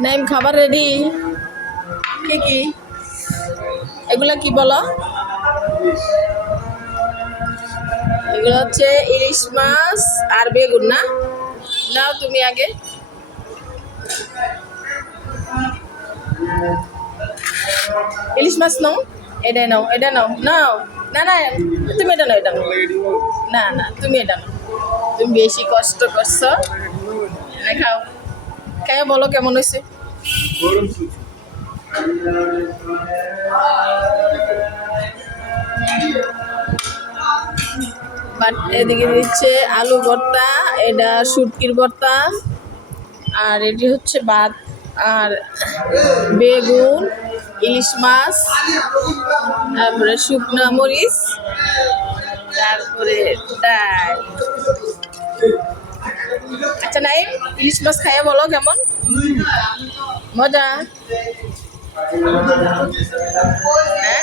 নাইম খাবার রেডি কি কি এগুলা কি বলো এগুলো হচ্ছে ইলিশ মাছ আর বেগুন না নাও তুমি আগে ইলিশ মাছ নাও এটা নাও এটা নাও নাও না না তুমি এটা নাও এটা নাও না না তুমি এটা নাও তুমি বেশি কষ্ট করছো খাও খাও বলো কেমন হয়েছে বাট এদিকে দিচ্ছে আলু ভর্তা এটা শুটকির ভর্তা আর এটি হচ্ছে ভাত আর বেগুন ইলিশ মাছ তারপরে শুকনা মরিচ তারপরে ডাল আচ্ছা নাই ইলিশ মাছ খাইয়া বলো কেমন মজা হ্যাঁ